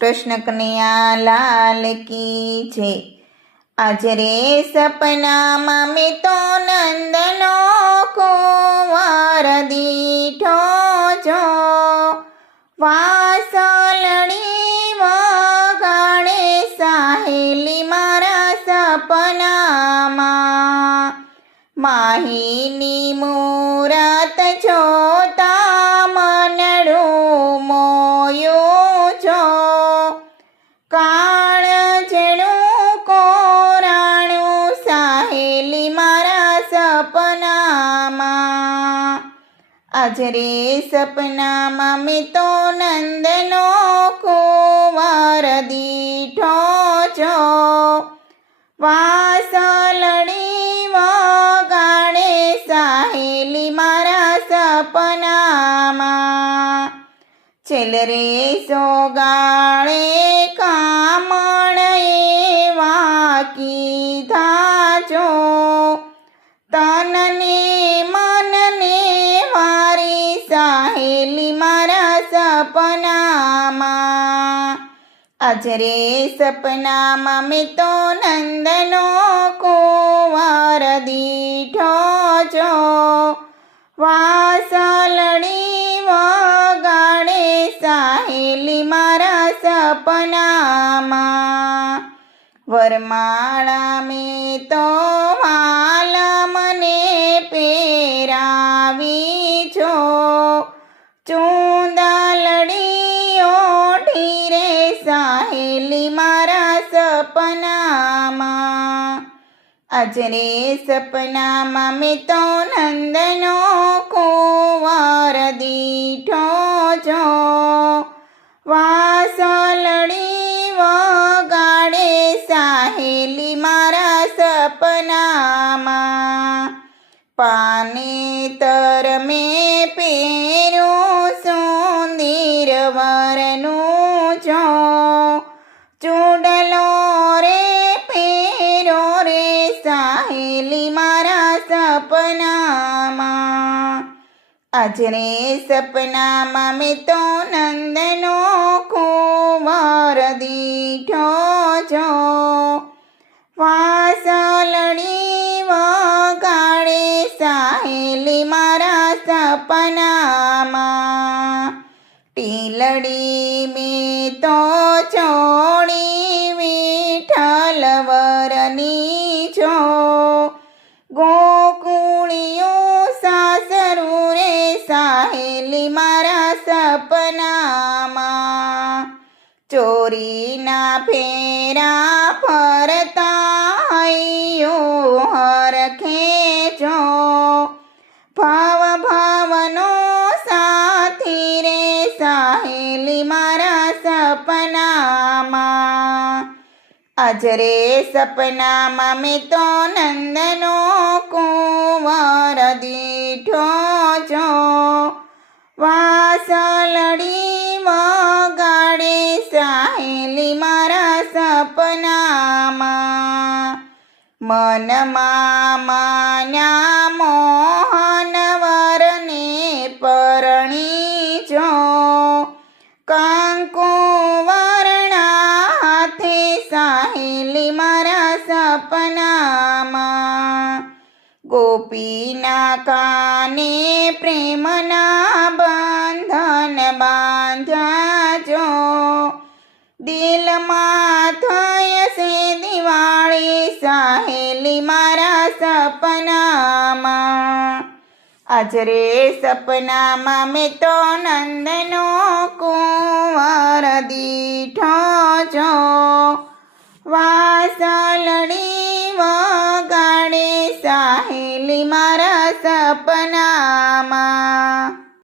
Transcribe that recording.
કૃષ્ણ કનૈયા લાલ કી છે. આજ સપનામાં મેં તો નંદનો કુંવર દીઠો જો વાસલણી વગાડે સાહેલી મારા સપનામાં માહીની મૂરત જોતા આજ રે સપનામાં મેં તો નંદનો કુંવર દીઠો છો વાસલડી વગાડે સાહેલી મારા સપનામાં. છેલ રે સોગાળે કામણ એવા કીધા છો તનને આજ રે સપનામાં મેં તો નંદનો કુંવર દીઠો છો વાસલડી વગાડે સાહેલી મારા સપનામાં વરમાળા મેં તો માલ મને પેરાવી છો ચૂંદાલડી સપનામાં. અજરે સપનામાં મેં તો નંદનો કુંવર દીઠો જો વાસલડી વગાડે સાહેલી મારા સપનામાં. પાને તર મેં પેરું સુંદર વરનું સાહેલી મારા સપનામાં. આજ રે સપનામાં મેં તો નંદનો કુંવર દીઠો છો. વાસલડી વગાડે સાહેલી મારા સપનામાં. ટીલડી મેં તો ચોડી સપનામાં ચોરીના ફેરા ફરતા હૈયો હરખે જો. ભાવ ભાવનો સાથી રે સાહેલી મારા સપનામાં. અજરે સપનામાં મેં તો નંદનો કુંવર દીઠો છો વાસલડી વગાડે સાહેલી મારા સપનામાં. મનમાં માન્યા ગોપીના કાને પ્રેમના બંધન બાંધ્યા જો દિલમાં થાય છે દિવાળી સહેલી મારા સપનામાં અજરે સપનામાં મેં તો નંદનો કુંવર દીઠો છો વાસા